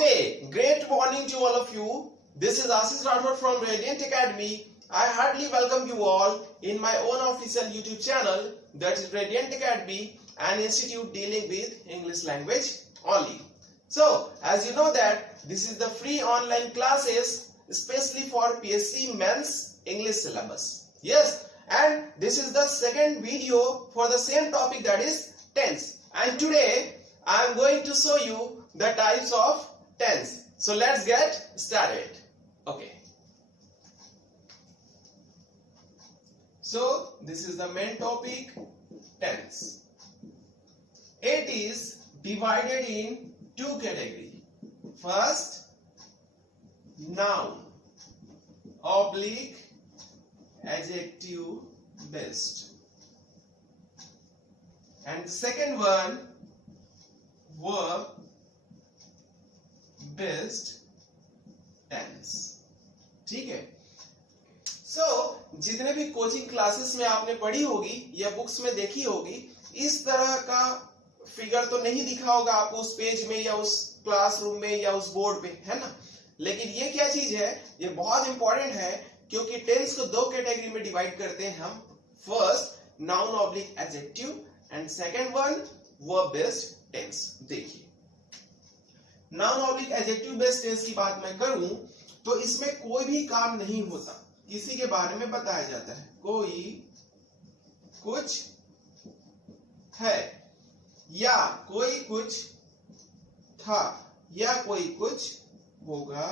Okay, great morning to all of you. This is Ashish Rathod from Radiant Academy. I heartily welcome you all in my own official YouTube channel, that is Radiant Academy, an institute dealing with English language only. So, as you know that this is the free online classes especially for PSC Men's English syllabus. Yes, and this is the second video for the same topic, that is tense. And today I am going to show you the types of tense. So let's get started. Okay. So this is the main topic, tense. It is divided in two categories. First, noun oblique adjective based, and the second one, verb based tense. ठीक है. So जितने भी coaching classes में आपने पढ़ी होगी या books में देखी होगी, इस तरह का फिगर तो नहीं दिखा होगा आपको उस पेज में या उस क्लासरूम में या उस बोर्ड पे, है ना. लेकिन ये क्या चीज है, ये बहुत इंपॉर्टेंट है, क्योंकि टेंस को दो कैटेगरी में डिवाइड करते हैं हम. First noun oblique adjective and second one verb based tense. देखिए, noun oblique adjective based tense की बात मैं करूं तो इसमें कोई भी काम नहीं होता, किसी के बारे में बताया जाता है. कोई कुछ है, या कोई कुछ था, या कोई कुछ होगा,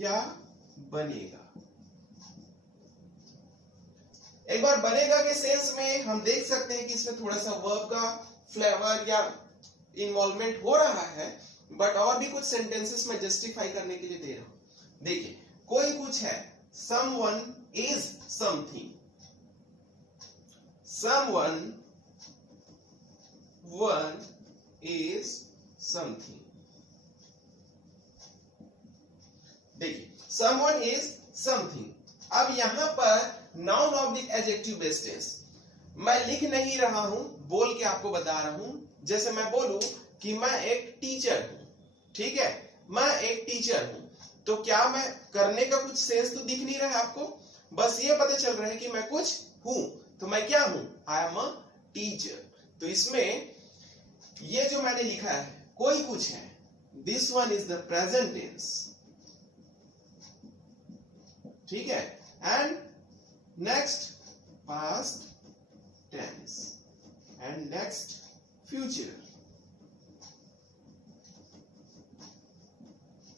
या बनेगा. एक बार बनेगा के सेंस में हम देख सकते हैं कि इसमें थोड़ा सा वर्ब का फ्लेवर या इन्वॉल्वमेंट हो रहा है, बट और भी कुछ सेंटेंसेस में जस्टिफाई करने के लिए दे रहा हूं. देखिए, कोई कुछ है, someone is something, someone is something. देखिए, someone is something. अब यहां पर noun oblique adjective based tense मैं लिख नहीं रहा हूं, बोल के आपको बता रहा हूं. जैसे मैं बोलूं कि मैं एक टीचर हूं, ठीक है, मैं एक टीचर हूं, तो क्या मैं करने का कुछ सेंस तो दिख नहीं रहा है आपको, बस ये पता चल रहा है कि मैं कुछ हूं. तो मैं क्या हूं, आई एम अ टीचर. तो इसमें ये जो मैंने लिखा है कोई कुछ है, this one is the present tense, ठीक है. And next past tense, and next future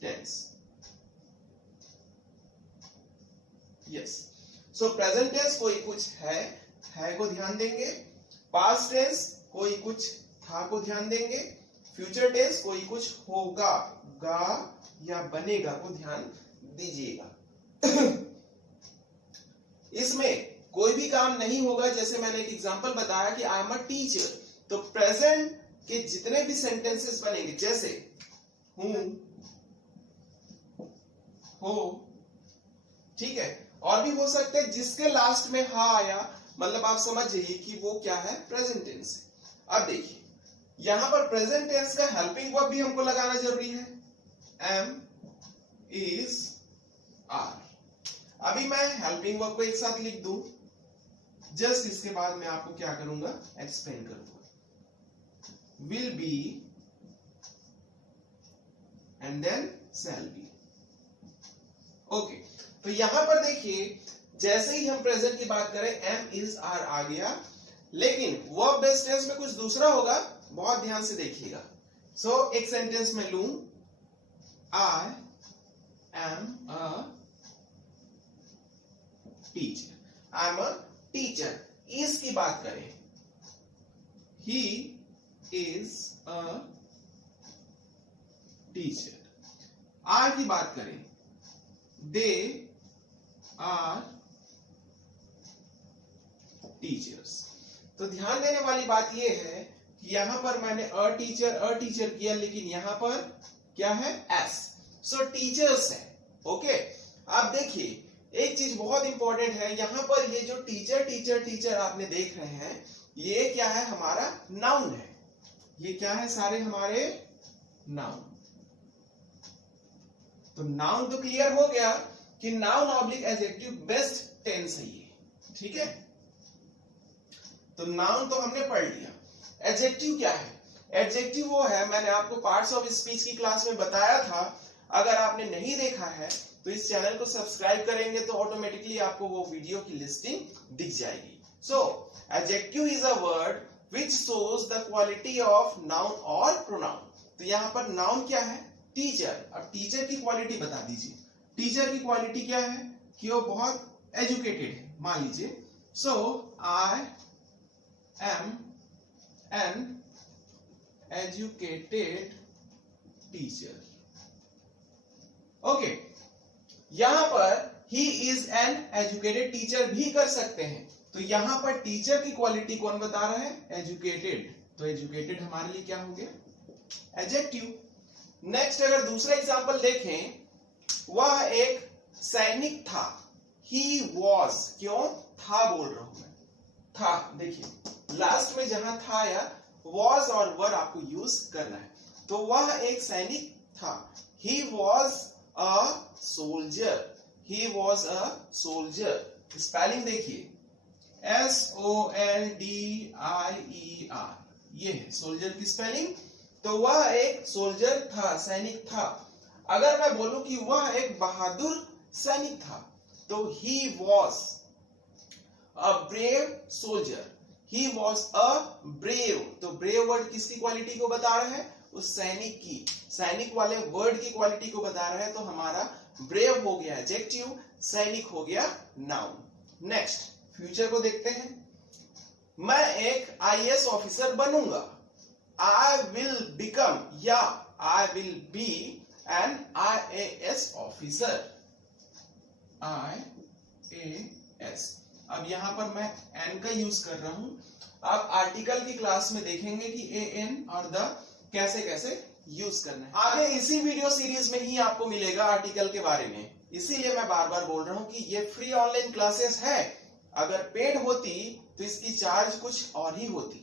tense. Yes, so present tense कोई कुछ है को ध्यान देंगे. पास्ट टेंस कोई कुछ था को ध्यान देंगे. फ्यूचर टेंस कोई कुछ होगा, गा या बनेगा को ध्यान दीजिएगा. इसमें कोई भी काम नहीं होगा. जैसे मैंने एक एग्जांपल बताया कि आई एम अ टीचर, तो प्रेजेंट के जितने भी सेंटेंसेस बनेंगे, जैसे हूं, हो, ठीक है, और भी हो सकते हैं जिसके लास्ट में हा आया, मतलब आप समझ जाइए कि वो क्या है, प्रेजेंट टेंस. अब देखिए, यहां पर प्रेजेंट टेंस का हेल्पिंग वर्ब भी हमको लगाना जरूरी है. Am, is, are. अभी मैं हेल्पिंग वर्ब को एक साथ लिख दूं, जस्ट इसके बाद मैं आपको क्या करूंगा, एक्सप्लेन करूंगा. Will be and then shall be. Okay, तो यहां पर देखिए, जैसे ही हम प्रेजेंट की बात करें, एम, इज, आर आ गया, लेकिन वर्ब बेस्ड टेंस में कुछ दूसरा होगा. बहुत ध्यान से देखिएगा. सो एक सेंटेंस में लूं, I am a teacher, I am a teacher. Is की बात करें, he is a teacher. Are की बात करें, दे आर टीचर्स. तो ध्यान देने वाली बात यह है कि यहां पर मैंने अ टीचर किया, लेकिन यहां पर क्या है, एस. सो टीचर्स है. ओके, आप देखिए, एक चीज बहुत इंपॉर्टेंट है, यहां पर ये जो टीचर आपने देख रहे हैं, ये क्या है, हमारा नाउन है. ये क्या है, सारे हमारे नाउन. तो नाउन तो क्लियर हो गया कि noun oblique adjective based tense है ये, ठीक है। तो नाउन तो हमने पढ़ लिया। एडजेक्टिव क्या है? एडजेक्टिव वो है, मैंने आपको पार्ट्स ऑफ स्पीच की क्लास में बताया था। अगर आपने नहीं देखा है तो इस चैनल को सब्सक्राइब करेंगे तो ऑटोमेटिकली आपको वो वीडियो की लिस्टिंग दिख जाएगी। So adjective is a word which shows the quality of noun or pronoun। तो यहाँ पर नाउन क्या है? टीचर। अब टीचर की क्वालिटी बता दीजिए। टीचर की क्वालिटी क्या है? कि वो बहुत एजुकेटेड है, मान लीजिए। So I am an educated teacher. Okay, यहां पर he is an educated teacher भी कर सकते हैं। तो यहां पर टीचर की क्वालिटी कौन बता रहा है? एजुकेटेड। तो एजुकेटेड हमारे लिए क्या हो गया? एडजेक्टिव। नेक्स्ट अगर दूसरा एग्जांपल देखें, वह एक सैनिक था। ही वॉज, क्यों था बोल रहा हूं मैं, था। देखिए लास्ट में जहां था या वॉज और वर आपको यूज करना है। तो वह एक सैनिक था। He was a soldier. He was a soldier. Spelling देखिए, SOLDIER, ये है सोल्जर की स्पेलिंग। तो वह एक सोल्जर था, सैनिक था। अगर मैं बोलूं कि वह एक बहादुर सैनिक था, तो he was a brave soldier. He was a brave. तो ब्रेव वर्ड किसकी क्वालिटी को बता रहा है? उस सैनिक की, सैनिक वाले वर्ड की क्वालिटी को बता रहा है। तो हमारा ब्रेव हो गया एडजेक्टिव, सैनिक हो गया नाउन। नेक्स्ट फ्यूचर को देखते हैं। मैं एक IAS ऑफिसर बनूंगा। आई विल बिकम या I will be an IAS officer. IAS। अब यहां पर मैं एन का यूज कर रहा हूं। आप आर्टिकल की क्लास में देखेंगे कि AN और द कैसे कैसे यूज करना है। आगे इसी वीडियो सीरीज में ही आपको मिलेगा आर्टिकल के बारे में। इसीलिए मैं बार बार बोल रहा हूं कि ये फ्री ऑनलाइन क्लासेस है। अगर पेड होती तो इसकी चार्ज कुछ और ही होती।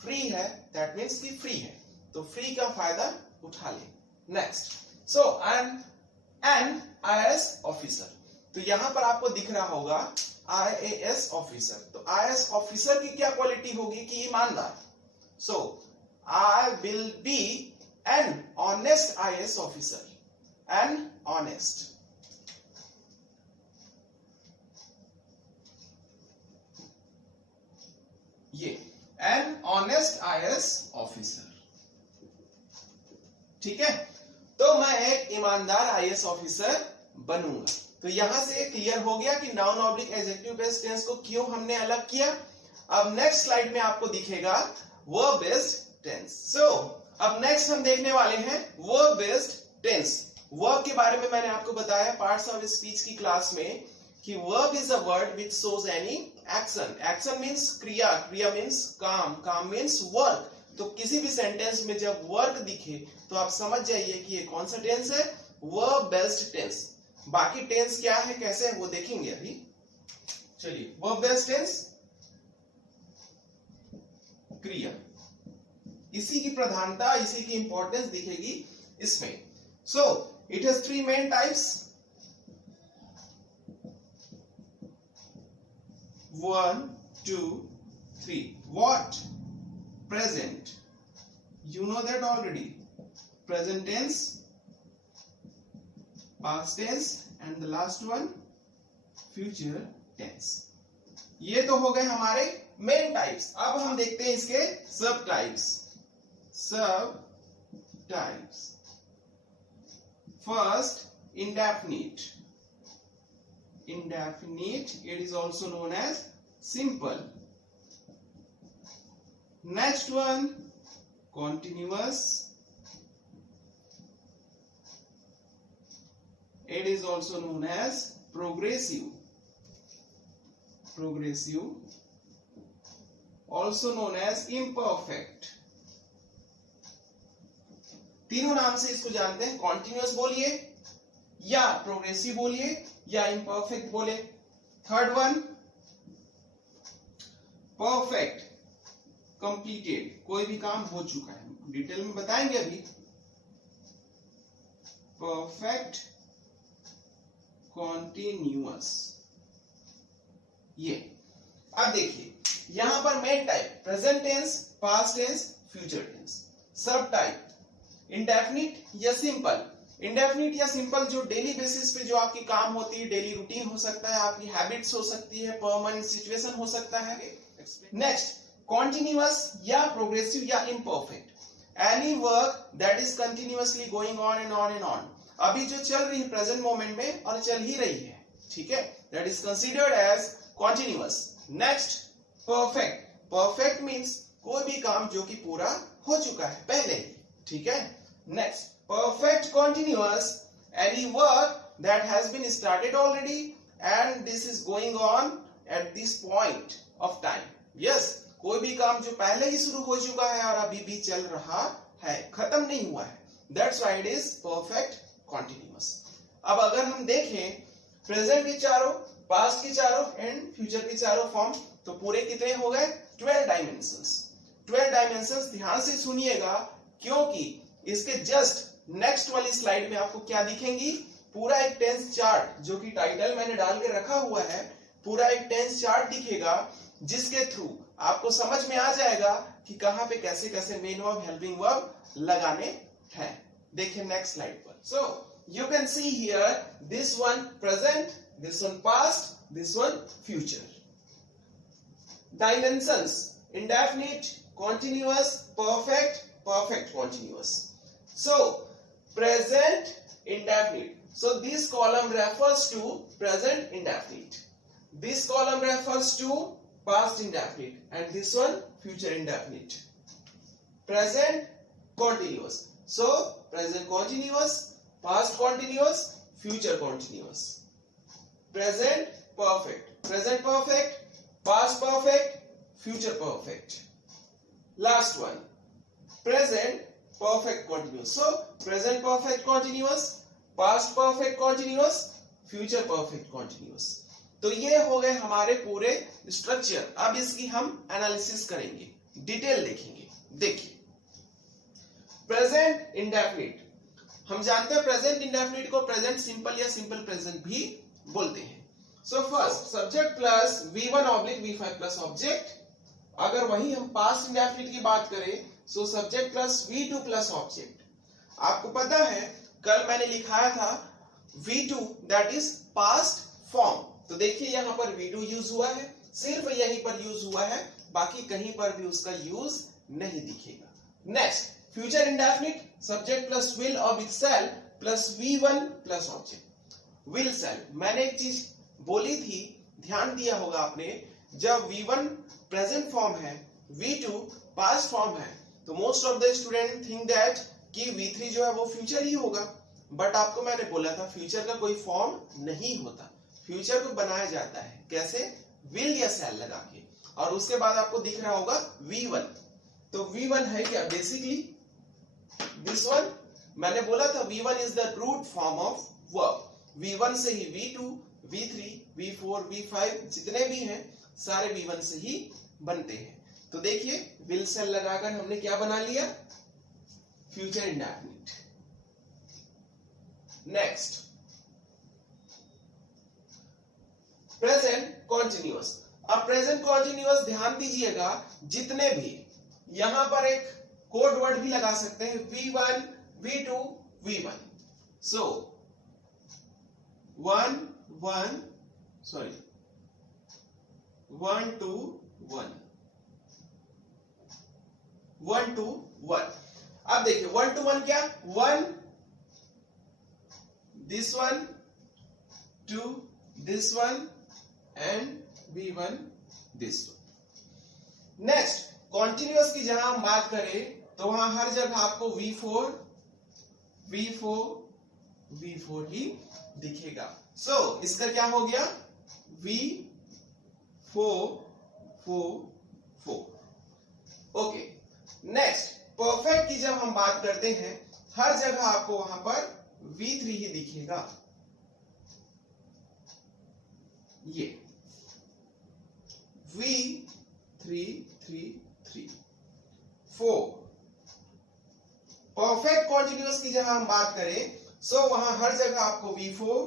फ्री है, दैट मीन्स कि फ्री है, तो फ्री का फायदा उठा ले। Next, so I am an IAS officer. तो यहां पर आपको दिख रहा होगा IAS ऑफिसर। तो IAS ऑफिसर की क्या क्वालिटी होगी? कि ईमानदार। So I will be an honest IAS officer. An honest. ये एन ऑनेस्ट IAS ऑफिसर, ठीक है। तो मैं एक ईमानदार IAS ऑफिसर बनूंगा। तो यहां से क्लियर हो गया कि noun oblique adjective based tense को क्यों हमने अलग किया। अब नेक्स्ट स्लाइड में आपको दिखेगा वर्ब बेस्ड टेंस। सो अब नेक्स्ट हम देखने वाले हैं वर्ब बेस्ड टेंस। वर्ब के बारे में मैंने आपको बताया पार्ट्स ऑफ स्पीच की क्लास में कि verb is a word which shows any action. Action means क्रिया, क्रिया मीन्स काम, काम मीन्स वर्क। तो किसी भी सेंटेंस में जब वर्क दिखे तो आप समझ जाइए कि ये कौन सा टेंस है? Verb based tense. बाकी टेंस क्या है, कैसे है, वो देखेंगे अभी। चलिए, वर्ब बेस्ड टेंस क्रिया, इसी की प्रधानता, इसी की इंपॉर्टेंस दिखेगी इसमें। So it has three main types. 1, 2, 3. What? Present. You know that already. Present tense, past tense, and the last one, future tense. ये तो हो गए हमारे मेन टाइप्स। अब हम देखते हैं इसके सब टाइप्स। सब types. First, indefinite. Indefinite, it is also known as simple. Next one, continuous. It is also known as progressive. Progressive, also known as imperfect. तीनों नाम से इसको जानते हैं। कॉन्टिन्यूअस बोलिए या प्रोग्रेसिव बोलिए या इम्परफेक्ट बोले। थर्ड वन, परफेक्ट, कंप्लीटेड, कोई भी काम हो चुका है, डिटेल में बताएंगे अभी। Perfect continuous. ये अब देखिए यहां पर main type present tense, past tense, future tense. सब टाइप इंडेफिनिट या सिंपल। इंडेफिनिट या सिंपल जो डेली बेसिस पे जो आपकी काम होती है, डेली रूटीन हो सकता है, आपकी हैबिट्स हो सकती है, परमानेंट सिचुएशन हो सकता है। नेक्स्ट कॉन्टिन्यूअस या प्रोग्रेसिव या imperfect. Any work that is continuously going on and on and on. अभी जो चल रही है प्रेजेंट मोमेंट में और चल ही रही है, ठीक है, that is considered as continuous. Next perfect. Perfect means कोई भी काम जो कि पूरा हो चुका है पहले ही, ठीक है। Next perfect continuous, any work that has been started already and this is going on at this point of time. Yes, कोई भी काम जो पहले ही शुरू हो चुका है और अभी भी चल रहा है, खत्म नहीं हुआ है, that's why it is perfect continuous. अब अगर हम देखें प्रेजेंट के चारों, पास्ट के चारों एंड फ्यूचर के चारों फॉर्म, तो पूरे कितने हो गए? 12 डायमेंशंस। 12 डायमेंशंस ध्यान से सुनिएगा, क्योंकि इसके जस्ट नेक्स्ट वाली स्लाइड में आपको क्या दिखेंगी? पूरा एक टेंस चार्ट, जो कि टाइटल मैंने डाल के रखा हुआ है, पूरा एक टेंस चार्ट दिखेगा, जिसके थ्रू आपको समझ में आ जाएगा कि कहां पे कैसे कैसे मेन वर्ब, हेल्पिंग वर्ब लगाने हैं। देखिए नेक्स्ट स्लाइड पर। So you can see here this one present, this one past, this one future. Dimensions indefinite, continuous, perfect, perfect continuous. So present indefinite. So this column refers to present indefinite. This column refers to past indefinite, and this one future indefinite. Present continuous. So present continuous, past continuous, future continuous. Present perfect. Present perfect, past perfect, future perfect. Last one. Present perfect continuous. So present perfect continuous, past perfect continuous, future perfect continuous. तो ये हो गए हमारे पूरे structure. अब इसकी हम analysis करेंगे, डिटेल देखेंगे। देखिए प्रेजेंट इंडेफिनिट, हम जानते हैं प्रेजेंट इंडेफिनिट को प्रेजेंट सिंपल या सिंपल प्रेजेंट भी बोलते हैं। So first subject plus V1 oblique V5 plus object. अगर वही हम पास्ट इंडेफिनिट की बात करें, so subject plus V2 plus object. आपको पता है कल मैंने लिखाया था V2 that is past form, तो देखिए यहां पर V2 यूज हुआ है, सिर्फ यहीं पर यूज हुआ है, बाकी कहीं पर भी उसका यूज नहीं दिखेगा। Next future indefinite, subject plus will oblique shell plus V1 plus object. Will शैल, मैंने एक चीज बोली थी, ध्यान दिया होगा आपने, जब V1 प्रेजेंट फॉर्म है, V2 पास्ट फॉर्म है, तो most of the student think that कि V3 जो है वो फ्यूचर ही होगा, बट आपको मैंने बोला था फ्यूचर का कोई फॉर्म नहीं होता। फ्यूचर को बनाया जाता है कैसे? विल या शैल लगा के, और उसके बाद आपको दिख रहा होगा V1। तो V1 है क्या? Basically this one. मैंने बोला था V1 is the root form of verb. V1 से ही V2, V3, V4, V5 जितने भी हैं सारे V1 से ही बनते हैं। तो देखिए विल शैल लगाकर हमने क्या बना लिया? Future indefinite. Next present continuous. अब प्रेजेंट कॉन्टिन्यूअस ध्यान दीजिएगा, जितने भी यहां पर एक कोड वर्ड भी लगा सकते हैं, V1, V2, V1। सो 1 2 1 1 2 1। अब देखिए 1 to 1 क्या? 1 this one, 2 this one and V1 this one। Next continuous की जहां हम बात करें तो वहां हर जगह आपको V4 ही दिखेगा। सो इसका क्या हो गया? V4 okay. नेक्स्ट परफेक्ट की जब हम बात करते हैं, हर जगह आपको वहां पर V3 ही दिखेगा। ये V3 4। परफेक्ट कॉन्टिन्यूअस की जब हम बात करें, सो वहां हर जगह आपको V4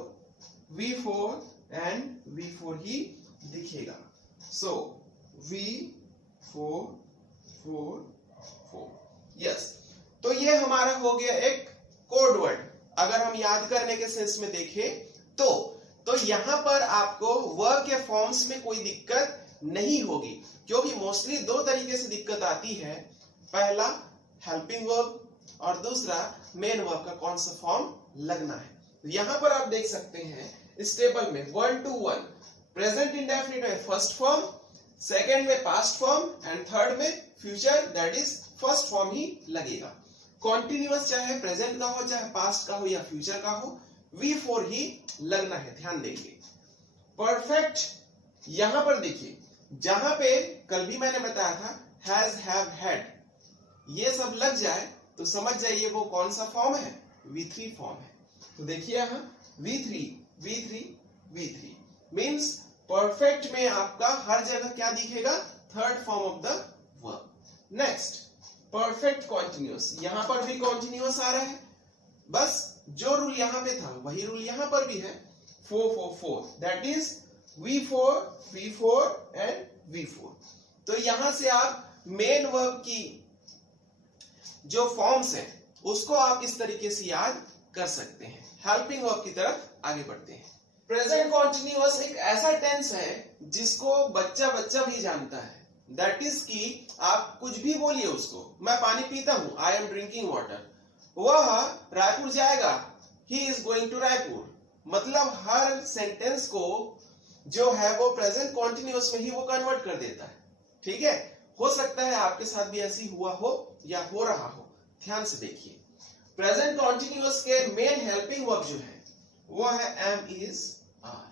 V4 एंड V4 ही दिखेगा। सो V4 4 4। यस, तो ये हमारा हो गया एक कोड वर्ड। अगर हम याद करने के सेंस में देखें तो यहां पर आपको वर्ब के फॉर्म्स में कोई दिक्कत नहीं होगी, क्योंकि मोस्टली दो तरीके से दिक्कत आती है। पहला हेल्पिंग वर्ब और दूसरा मेन वर्ब का कौन सा फॉर्म लगना है। यहां पर आप देख सकते हैं इस टेबल में 1 to 1 प्रेजेंट इंडेफिनिट में फर्स्ट फॉर्म, सेकेंड में पास्ट फॉर्म एंड थर्ड में future that is first form ही लगेगा। कॉन्टिन्यूअस चाहे प्रेजेंट का हो, चाहे पास्ट का हो या फ्यूचर का हो, V4 ही लगना है, ध्यान देंगे। परफेक्ट, यहां पर देखिए, जहां पे कल भी मैंने बताया था हैज, हैव, हैड, ये सब लग जाए तो समझ जाइए वो कौन सा फॉर्म है, V3 फॉर्म है। तो देखिए यहां V3 V3 V3 means perfect में आपका हर जगह क्या दिखेगा, third form of the verb. Next perfect continuous, यहां पर भी कॉन्टिन्यूअस आ रहा है, बस जो रूल यहां पे था वही रूल यहां पर भी है, 4 4 4 that is V4 V4 and V4। तो यहां से आप मेन वर्ब की जो फॉर्म्स हैं उसको आप इस तरीके से याद कर सकते हैं। हेल्पिंग वर्ब की तरफ आगे बढ़ते हैं। प्रेजेंट कॉन्टिन्यूअस एक ऐसा टेंस है जिसको बच्चा बच्चा भी जानता है, दैट इज कि आप कुछ भी बोलिए उसको, मैं पानी पीता हूं, आई एम ड्रिंकिंग वाटर, वह रायपुर जाएगा, he is going to Raipur. मतलब हर सेंटेंस को जो है वो प्रेजेंट कॉन्टिन्यूअस में ही वो कन्वर्ट कर देता है। ठीक है, हो सकता है आपके साथ भी ऐसी हुआ हो या हो रहा हो। ध्यान से देखिए, प्रेजेंट कॉन्टिन्यूअस के मेन हेल्पिंग वर्ब जो है वो है am is are,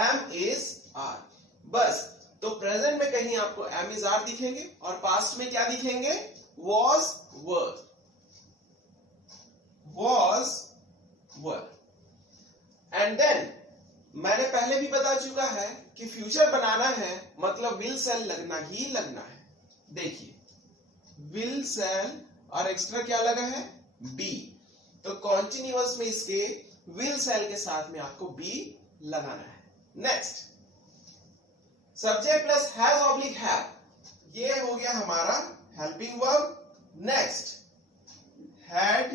am is are. बस, तो प्रेजेंट में कहीं आपको एम इज आर दिखेंगे और पास्ट में क्या दिखेंगे, was were, was were. And then मैंने पहले भी बता चुका है कि फ्यूचर बनाना है मतलब विल सेल लगना ही लगना है। देखिए विल सेल और एक्स्ट्रा क्या लगा है, बी, तो कॉन्टिन्यूअस में इसके विल सेल के साथ में आपको बी लगाना है। Next subject plus has oblique have, ये हो गया हमारा helping verb. Next had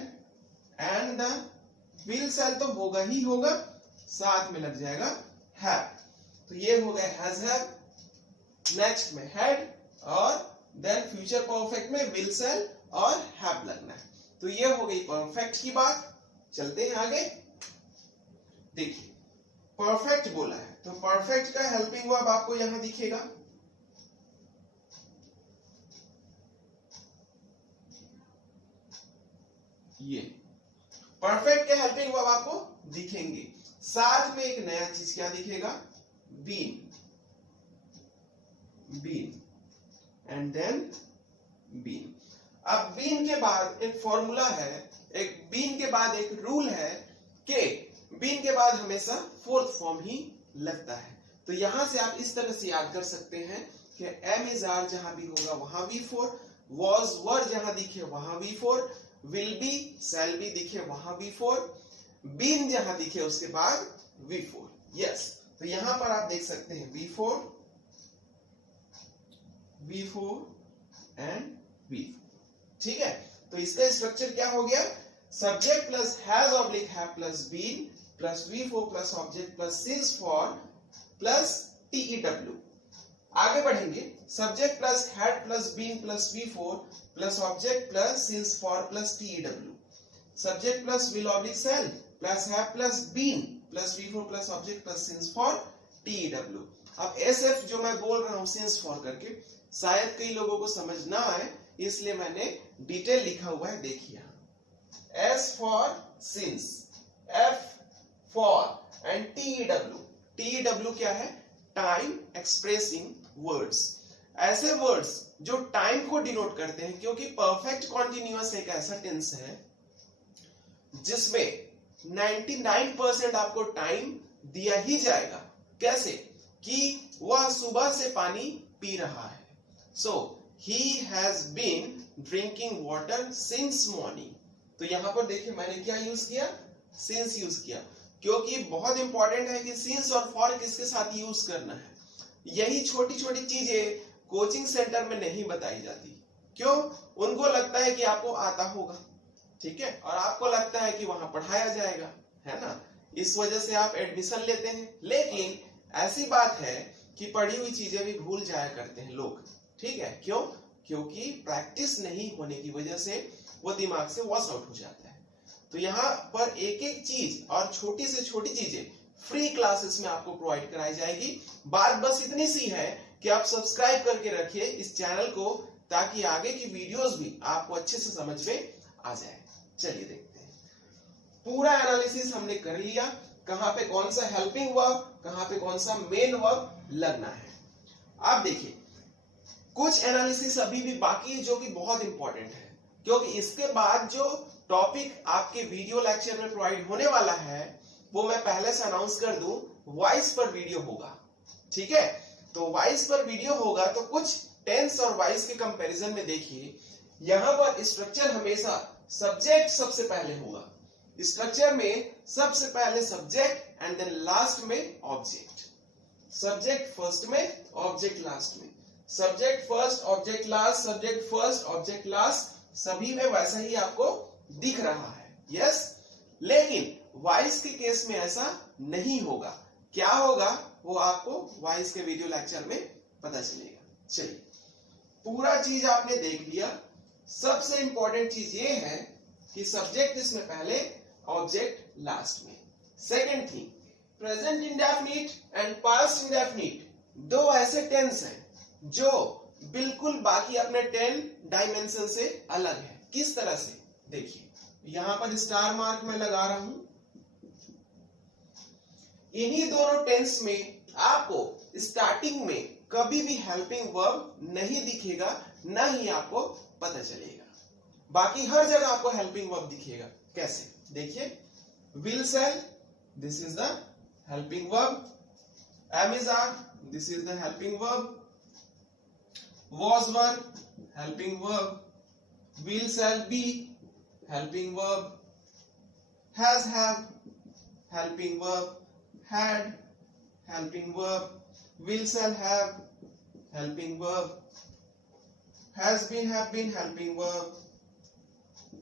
and the will shall तो होगा ही होगा, साथ में लग जाएगा हैव, तो ये हो गया हैज हैव। नेक्स्ट में हैड और देन फ्यूचर परफेक्ट में विल सेल और हैव लगना है। तो ये हो गई परफेक्ट की बात। चलते हैं आगे। देखिए परफेक्ट बोला है तो परफेक्ट का हेल्पिंग वर्ब आपको यहां दिखेगा, ये परफेक्ट के हेल्पिंग वर्ब आपको दिखेंगे। साथ में एक नया चीज क्या दिखेगा, been, been and then been. अब बीन के बाद एक फॉर्मूला है, एक बीन के बाद एक रूल है कि बीन के बाद हमेशा फोर्थ फॉर्म ही लगता है। तो यहां से आप इस तरह से याद कर सकते हैं कि एम इज आर जहां भी होगा वहां V4, वॉज वर जहां दिखे वहां V4, will be shall be दिखे वहां V4, बीन जहां दिखे उसके बाद V4। यस, तो यहां पर आप देख सकते हैं V4 एंड V4। ठीक है, तो इसका स्ट्रक्चर क्या हो गया, subject plus has oblique have plus been plus V4 plus object plus since for plus TEW। आगे बढ़ेंगे, subject plus had plus been plus V4 plus object plus since for plus TEW, subject plus will oblique shall plus have plus been plus V4 plus object plus since for TEW। अब SF जो मैं बोल रहा हूं since for करके, शायद कई लोगों को समझ ना आए, इसलिए मैंने डिटेल लिखा हुआ है। देखिए S for since, F for and TEW। TEW क्या है, टाइम एक्सप्रेसिंग वर्ड्स, ऐसे वर्ड्स जो टाइम को डिनोट करते हैं, क्योंकि परफेक्ट कॉन्टिन्यूअस एक ऐसा टेंस है जिसमें 99% आपको टाइम दिया ही जाएगा। कैसे कि वह सुबह से पानी पी रहा है, so he has been drinking water since morning. तो यहां पर देखिए मैंने क्या यूज किया, सिंस यूज किया। क्योंकि बहुत इंपॉर्टेंट है कि सिंस और फॉर किसके साथ यूज करना है। यही छोटी छोटी चीजें कोचिंग सेंटर में नहीं बताई जाती। क्यों? उनको लगता है कि आपको आता होगा, ठीक है, और आपको लगता है कि वहां पढ़ाया जाएगा, है ना, इस वजह से आप एडमिशन लेते हैं। लेकिन ऐसी बात है कि पढ़ी हुई चीजें भी भूल जाया करते हैं लोग, ठीक है। क्यों? क्योंकि प्रैक्टिस नहीं होने की वजह से वो दिमाग से वॉश आउट हो जाता है। तो यहाँ पर एक एक चीज और छोटी से छोटी चीजें फ्री क्लासेस में आपको प्रोवाइड कराई जाएगी। बात बस इतनी सी है कि आप सब्सक्राइब करके रखिए इस चैनल को, ताकि आगे की वीडियोस भी आपको अच्छे से समझ में आ जाए। चलिए देखते हैं। पूरा एनालिसिस हमने कर लिया, कहां पे कौन सा हेल्पिंग वर्ब, कहां पे कौन सा मेन वर्ब लगना है। आप देखिए कुछ एनालिसिस अभी भी बाकी है जो कि बहुत इंपॉर्टेंट है, क्योंकि इसके बाद जो टॉपिक आपके वीडियो लेक्चर में प्रोवाइड होने वाला है वो मैं पहले से अनाउंस कर दूं, वॉइस पर वीडियो होगा, ठीक है। तो वॉइस पर वीडियो होगा तो कुछ टेंस और वॉइस के कंपैरिजन में देखिए, यहां पर स्ट्रक्चर हमेशा सब्जेक्ट सबसे पहले होगा। स्ट्रक्चर में सबसे पहले सब्जेक्ट एंड देन लास्ट में ऑब्जेक्ट। सब्जेक्ट फर्स्ट में, ऑब्जेक्ट लास्ट में। Subject first, object last, subject first, object last, सभी में वैसा ही आपको दिख रहा है, यस। लेकिन वॉइस के केस में ऐसा नहीं होगा। क्या होगा वो आपको वॉइस के वीडियो लेक्चर में पता चलेगा। चलिए, पूरा चीज आपने देख लिया। सबसे इंपॉर्टेंट चीज ये है कि सब्जेक्ट इसमें पहले, ऑब्जेक्ट लास्ट में। Second thing, present indefinite and past indefinite दो ऐसे टेंस हैं जो बिल्कुल बाकी अपने 10 डायमेंशन से अलग है। किस तरह से? देखिए, यहां पर स्टार मार्क मैं लगा रहा हूं। इन्हीं दोनों टेंस में आपको स्टार्टिंग में कभी भी हेल्पिंग वर्ब नहीं दिखेगा, ना ही आपको पता चलेगा। बाकी हर जगह आपको हेल्पिंग वर्ब दिखेगा। कैसे? देखिए, will shall, this is the helping verb. Amazon, this is the helping verb. was were, helping verb. Will shall be, helping verb. Has have, helping verb. Had, helping verb. Will shall have, helping verb. Has been, have been, helping verb.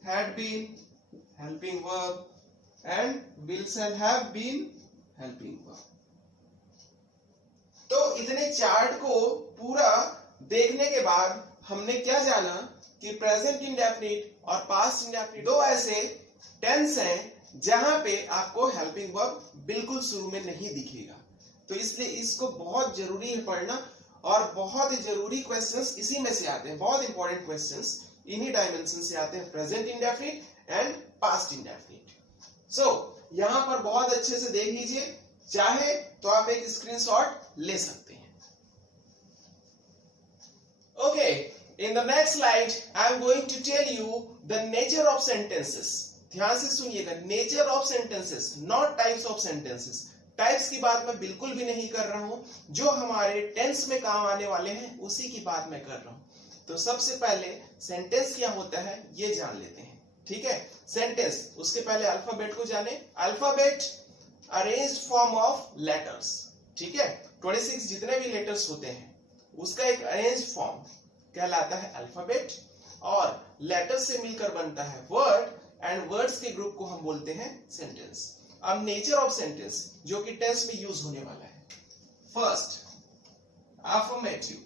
Had been, helping verb. And will shall have been, helping verb. तो इतने chart को पूरा देखने के बाद हमने क्या जाना कि प्रेजेंट इंडेफिनिट और पास्ट इंडेफिनिट दो ऐसे टेंस हैं जहां पे आपको हेल्पिंग वर्ब बिल्कुल शुरू में नहीं दिखेगा। तो इसलिए इसको बहुत जरूरी है पढ़ना, और बहुत ही जरूरी क्वेश्चंस इसी में से आते हैं। बहुत इंपॉर्टेंट क्वेश्चंस इन्हीं डायमेंशन से आते हैं, present indefinite and past indefinite. So यहां पर बहुत अच्छे से देख लीजिए, चाहे तो आप एक स्क्रीनशॉट ले सकते हैं। Okay, in the next slide, I am going to tell you the nature of sentences. ध्यान से सुनिएगा, nature of sentences, not types of sentences. Types की बात मैं बिल्कुल भी नहीं कर रहा हूं, जो हमारे टेंस में काम आने वाले हैं उसी की बात मैं कर रहा हूं। तो सबसे पहले सेंटेंस क्या होता है ये जान लेते हैं, ठीक है। सेंटेंस, उसके पहले अल्फाबेट को जाने। Alphabet arranged form of letters, ठीक है। 26 जितने भी लेटर्स होते हैं उसका एक अरेंज फॉर्म कहलाता है अल्फाबेट, और लेटर से मिलकर बनता है वर्ड, एंड वर्ड्स के ग्रुप को हम बोलते हैं सेंटेंस। अब नेचर ऑफ सेंटेंस जो कि टेंस में यूज होने वाला है। First, affirmative,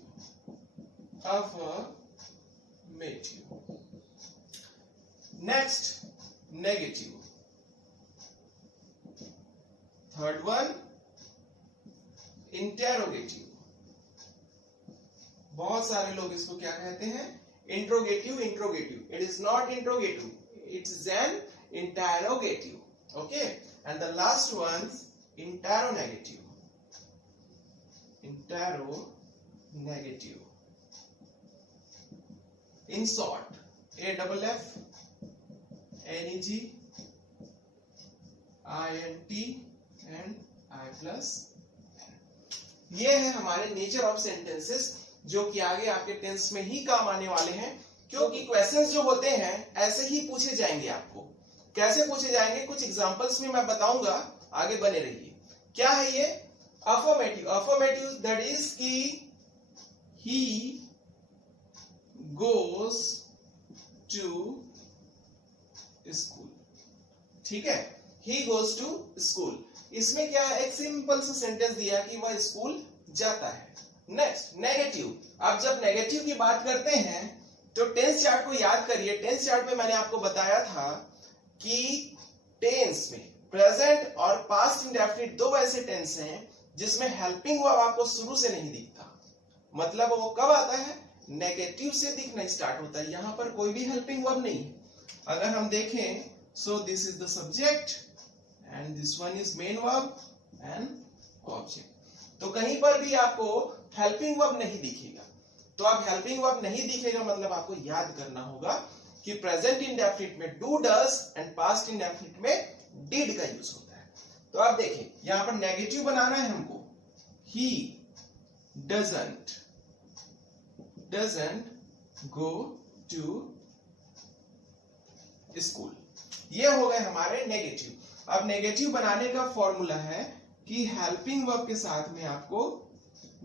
affirmative. Next, negative. Third one, interrogative. बहुत सारे लोग इसको क्या कहते हैं? Interrogative. Interrogative, it is not interrogative, it's an interrogative. Okay, and the last one, interronegative. Interronegative. In short, AFF, NEG, INT and I+N। ये है हमारे नेचर ऑफ सेंटेंसेस, जो कि आगे आपके टेंस में ही काम आने वाले हैं, क्योंकि क्वेश्चंस जो होते हैं ऐसे ही पूछे जाएंगे आपको। कैसे पूछे जाएंगे कुछ एग्जांपल्स में मैं बताऊंगा, आगे बने रहिए। क्या है ये? अफर्मेटिव। अफर्मेटिव दैट इज कि ही गोज टू स्कूल। ठीक है, ही गोज टू स्कूल। इसमें क्या है, एक सिंपल सा सेंटेंस दिया कि वह स्कूल जाता है। Next, negative. अब जब नेगेटिव की बात करते हैं तो टेंस चार्ट को याद करिए। टेंस चार्ट में मैंने आपको बताया था कि टेंस में प्रेजेंट और पास्ट इंडेफिनिट दो ऐसे टेंस हैं जिसमें हेल्पिंग वर्ब आपको शुरू से नहीं दिखता। मतलब वो कब आता है? नेगेटिव से दिखना स्टार्ट होता है। यहां पर कोई भी हेल्पिंग वर्ब नहीं है। अगर हम देखें, so this is the subject and this one is main verb and object. तो कहीं पर भी आपको हेल्पिंग वर्ब नहीं दिखेगा। तो अब हेल्पिंग वर्ब नहीं दिखेगा मतलब आपको याद करना होगा कि प्रेजेंट इंडेफिनिट में do does and past indefinite में डिड का यूज होता है। तो अब देखें, यहां पर नेगेटिव बनाना है हमको। He doesn't go to school. ये हो गए हमारे नेगेटिव। अब नेगेटिव बनाने का फॉर्मूला है कि हेल्पिंग वर्ब के साथ में आपको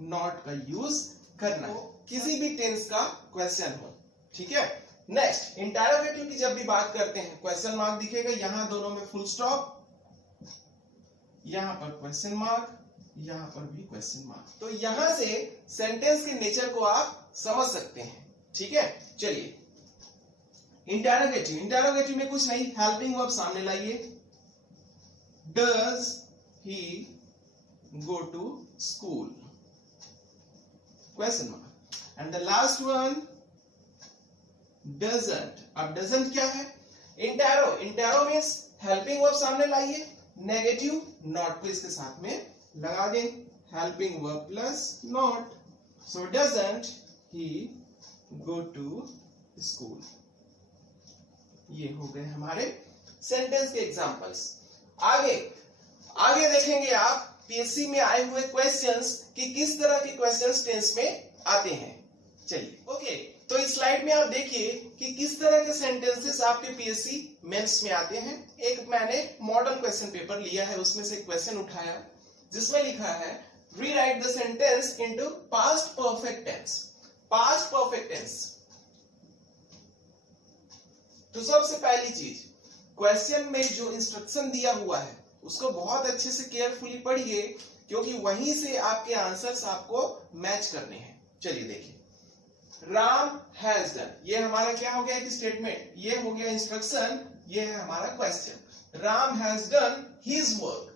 नॉट का यूज करना है, किसी भी टेंस का क्वेश्चन हो। ठीक है। नेक्स्ट, इंटरोगेटिव की जब भी बात करते हैं क्वेश्चन मार्क दिखेगा, यहां दोनों में फुल स्टॉप, यहां पर क्वेश्चन मार्क, यहां पर भी क्वेश्चन मार्क। तो यहां से सेंटेंस के नेचर को आप समझ सकते हैं। ठीक है, चलिए इंटरोगेटिव। इंटरोगेटिव में कुछ नहीं, हेल्पिंग वर्ब सामने लाइए। Does he go to school, question mark. And the last one doesn't. अब डजंट क्या है? Intero. Intero means helping verb सामने लाइए, नेगेटिव नॉट को इसके साथ में लगा दें, helping verb plus not. So doesn't he go to school. ये हो गए हमारे सेंटेंस के एग्जांपल्स। आगे देखेंगे आप पीएससी में आए हुए क्वेश्चंस कि किस तरह के क्वेश्चंस टेंस में आते हैं। चलिए ओके, तो इस स्लाइड में आप देखिए कि किस तरह के सेंटेंसेस आपके पीएससी मेंस में आते हैं। एक मैंने मॉडल क्वेश्चन पेपर लिया है, उसमें से क्वेश्चन उठाया जिसमें लिखा है rewrite the sentence into past perfect tense. Past perfect tense. तो सबसे पहली चीज, क्वेश्चन में जो इंस्ट्रक्शन दिया हुआ है उसको बहुत अच्छे से केयरफुली पढ़िए, क्योंकि वहीं से आपके आंसर्स आपको मैच करने हैं। चलिए देखिए, राम हैज डन, ये हमारा क्या हो गया? एक स्टेटमेंट, ये हो गया इंस्ट्रक्शन, ये है हमारा question. Ram has done his work.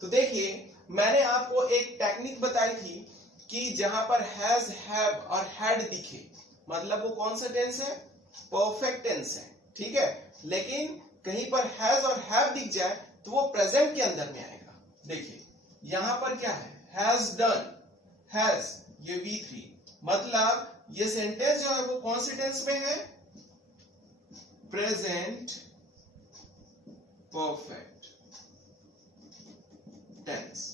तो देखिए, मैंने आपको एक टेक्निक बताई थी कि जहां पर हैज, हैव और हैड दिखे मतलब वो कौन सा टेंस है? परफेक्ट टेंस है। ठीक है, लेकिन कहीं पर हैज और हैव दिख जाए तो वो प्रेजेंट के अंदर में आएगा। देखिए यहां पर क्या है? हैज डन, हैज, ये V3, मतलब ये सेंटेंस जो है वो कौन से टेंस में है? Present perfect tense.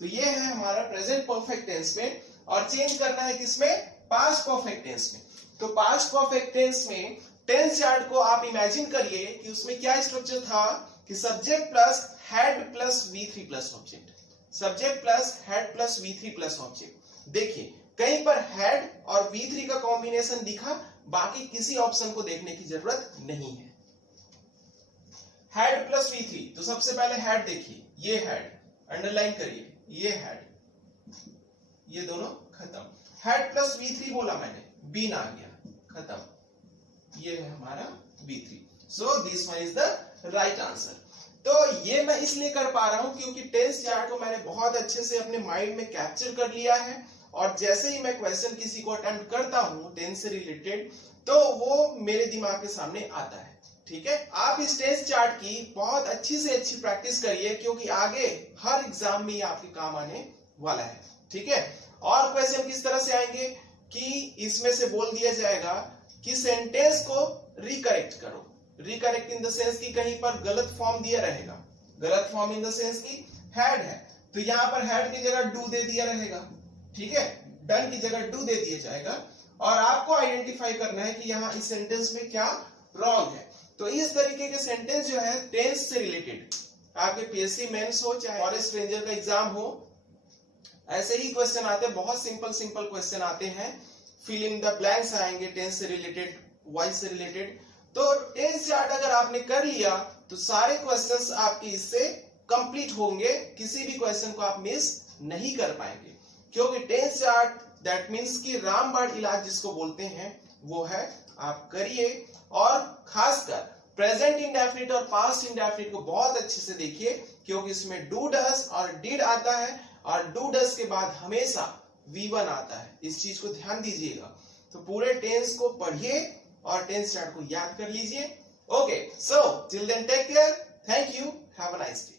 तो ये है हमारा प्रेजेंट परफेक्ट टेंस में, और चेंज करना है किसमें? पास्ट परफेक्ट टेंस में। तो पास्ट परफेक्ट टेंस में टेंस चार्ट को आप इमेजिन करिए कि उसमें क्या स्ट्रक्चर था कि subject plus head plus V3 plus object, subject plus head plus V3 plus object. देखिए कहीं पर हेड और V3 का कॉम्बिनेशन दिखा, बाकी किसी ऑप्शन को देखने की जरूरत नहीं है। हेड प्लस V3, तो सबसे पहले हेड देखिए, ये हेड अंडरलाइन करिए, ये हेड, ये दोनों खत्म। हेड प्लस V3 बोला मैंने, बीन आ गया, खत्म। ये है हमारा V3। So this one is the right answer. तो ये मैं इसलिए कर पा रहा हूं क्योंकि टेंस चार्ट को मैंने बहुत अच्छे से अपने माइंड में कैप्चर कर लिया है, और जैसे ही मैं क्वेश्चन किसी को अटेम्प्ट करता हूं टेंस से रिलेटेड, तो वो मेरे दिमाग के सामने आता है। ठीक है, आप इस टेंस चार्ट की बहुत अच्छी से अच्छी प्रैक्टिस करिए, क्योंकि आगे हर एग्जाम में ये आपके काम आने वाला है। ठीक है, और क्वेश्चन किस तरह से आएंगे कि इसमें से बोल दिया जाएगा कि सेंटेंस को रिकरेक्ट करो। रिकरेक्ट इन द सेंस की कहीं पर गलत फॉर्म दिया रहेगा, गलत फॉर्म इन द सेंस की हैड है, तो यहां पर हैड की जगह डू दे दिया रहेगा। ठीक है, डन की जगह डू दे दिया जाएगा, और आपको आइडेंटिफाई करना है कि यहां इस सेंटेंस में क्या रॉन्ग है। तो इस तरीके के सेंटेंस जो है टेंस से रिलेटेड, आपके पीएससी मेंस हो चाहे फॉरेस्ट रेंजर का एग्जाम हो, ऐसे ही क्वेश्चन आते हैं, बहुत सिंपल सिंपल क्वेश्चन आते हैं, फिल इन द ब्लैंक्स आएंगे टेंस से रिलेटेड, वॉइस से रिलेटेड। तो टेंस चार्ट अगर आपने कर लिया तो सारे क्वेश्चंस आपके इससे कंप्लीट होंगे, किसी भी क्वेश्चन को आप मिस नहीं कर पाएंगे, क्योंकि टेंस चार्ट दैट मींस कि रामबाण इलाज जिसको बोलते हैं वो है, आप करिए। और खासकर प्रेजेंट इंडेफिनिट और पास्ट इंडेफिनिट को बहुत अच्छे से देखिए, क्योंकि इसमें डू डस और डिड आता है, और डू डस के बाद हमेशा V1 आता है, इस चीज को ध्यान दीजिएगा। तो पूरे टेंस को पढ़िए और टेंस चार्ट को याद कर लीजिए। Okay, so till then take care, thank you, have a nice day.